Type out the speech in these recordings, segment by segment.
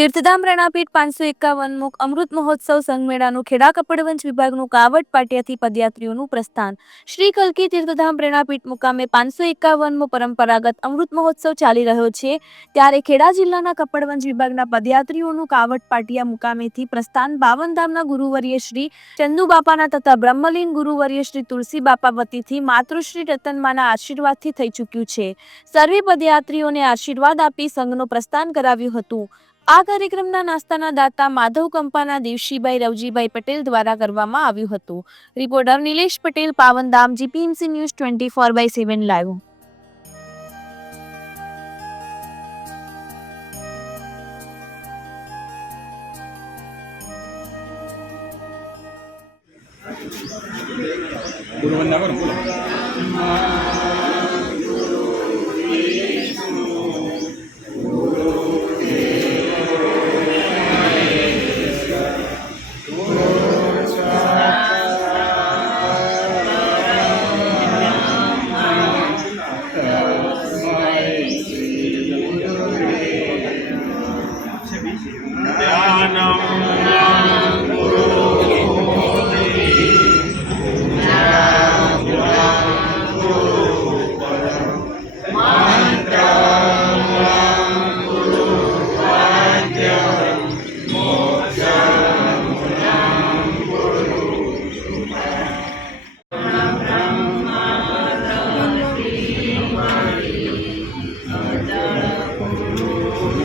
તીર્થધામ રણાપીઠ પાંચસો એકાવન મુખ અમૃત મહોત્સવ સંઘમેળાનું ખેડા કપડવંશ વિભાગનું કાવડ પાટિયાથી પદયાત્રીઓનું પ્રસ્થાન. શ્રી કલકી તીર્થધામ રણાપીઠ મુકામે પાંચસો એકાવનમો પરંપરાગત અમૃત મહોત્સવ ચાલી રહ્યો છે. ત્યારે ખેડા જિલ્લાના કપડવંશ વિભાગના પદયાત્રીઓનું કાવડ પાટિયા મુકામેથી પ્રસ્થાન બાવનધામના ગુરુવર્ય શ્રી ચંદુ બાપાના તથા બ્રહ્મલીન ગુરુવર્ય શ્રી તુલસી બાપા વતીથી માતૃશ્રી રતનમાના આશીર્વાદથી થઈ ચૂક્યું છે. સર્વે પદયાત્રીઓને આશીર્વાદ આપી સંઘનું પ્રસ્થાન કરાવ્યું હતું. આ કાર્યક્રમના નાસ્તાના દાતા માધવ કંપાના દેવશીભાઈ રવજીભાઈ પટેલ દ્વારા કરવામાં આવ્યું હતું. Reporter Nilesh Patel Pavandham GPMC news twenty four by seven live. ગુરુ વંદના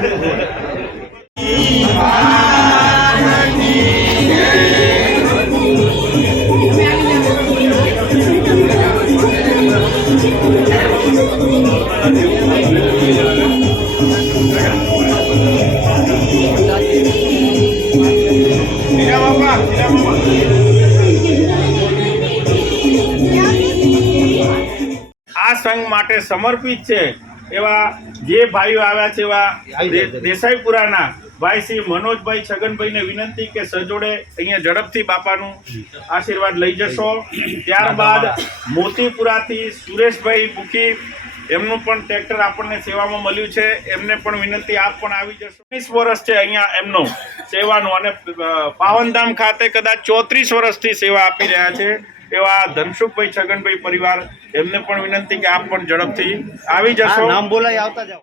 કરો બોલો આ સંઘ માટે સમર્પિત છે એવા જે ભાઈઓ આવ્યા છે એવા દેસાઈપુરાના ભાઈ શ્રી મનોજભાઈ છગનભાઈને વિનંતી કે સજોડે અહીંયા ઝડપથી બાપાનું આશીર્વાદ લઈ જશો. ત્યારબાદ મોતીપુરાથી સુરેશભાઈ બુકી એમનું પણ ટ્રેક્ટર આપણને સેવામાં મળ્યું છે. એમને પણ વિનંતી આપ પણ આવી જશો. વીસ વર્ષ છે અહીંયા એમનું સેવાનું અને પાવનધામ ખાતે કદાચ ચોત્રીસ વર્ષથી સેવા આપી રહ્યા છે. એવા ધનસુખભાઈ છગનભાઈ પરિવાર એમને પણ વિનંતી કે આપ પણ ઝડપથી આવી જશો. નામ બોલાય આવતા જાઓ.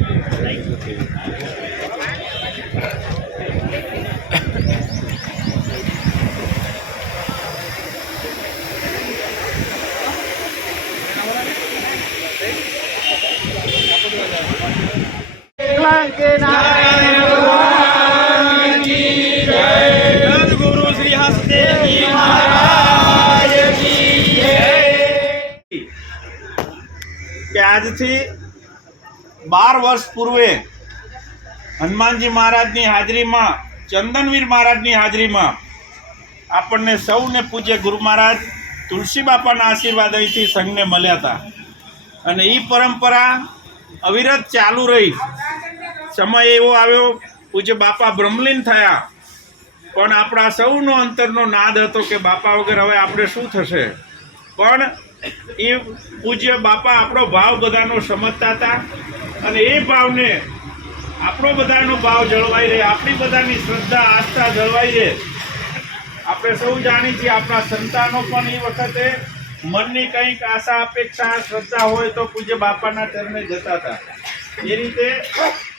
કે નારાયણ સદગુરુ શ્રી હસદેવજી કે આજથી બાર વર્ષ પૂર્વે હનુમાનજી મહારાજની હાજરીમાં ચંદનવીર મહારાજની હાજરીમાં આપણને સૌને પૂજ્ય ગુરુ મહારાજ તુલસી બાપાના આશીર્વાદ અહીંથી સંઘને મળ્યા હતા. અને એ પરંપરા અવિરત ચાલુ રહી. સમય એવો આવ્યો પૂજ્ય બાપા બ્રહ્મલીન થયા. પણ આપણા સૌનો અંતરનો નાદ હતો કે બાપા વગર હવે આપણે શું થશે? પણ એ પૂજ્ય બાપા આપણો ભાવ બધાનો સમજતા હતા અને એ ભાવને આપણો બધાનો ભાવ જળવાઈ રહે, આપણી બધાની શ્રદ્ધા, આસ્થા જળવાઈ રહે. આપણે સૌ જાણી છીએ આપણા સંતાનો પણ એ વખતે મનની કંઈક આશા, અપેક્ષા, શ્રદ્ધા હોય તો પૂજ્ય બાપાના ચરણે જતા હતા. એ રીતે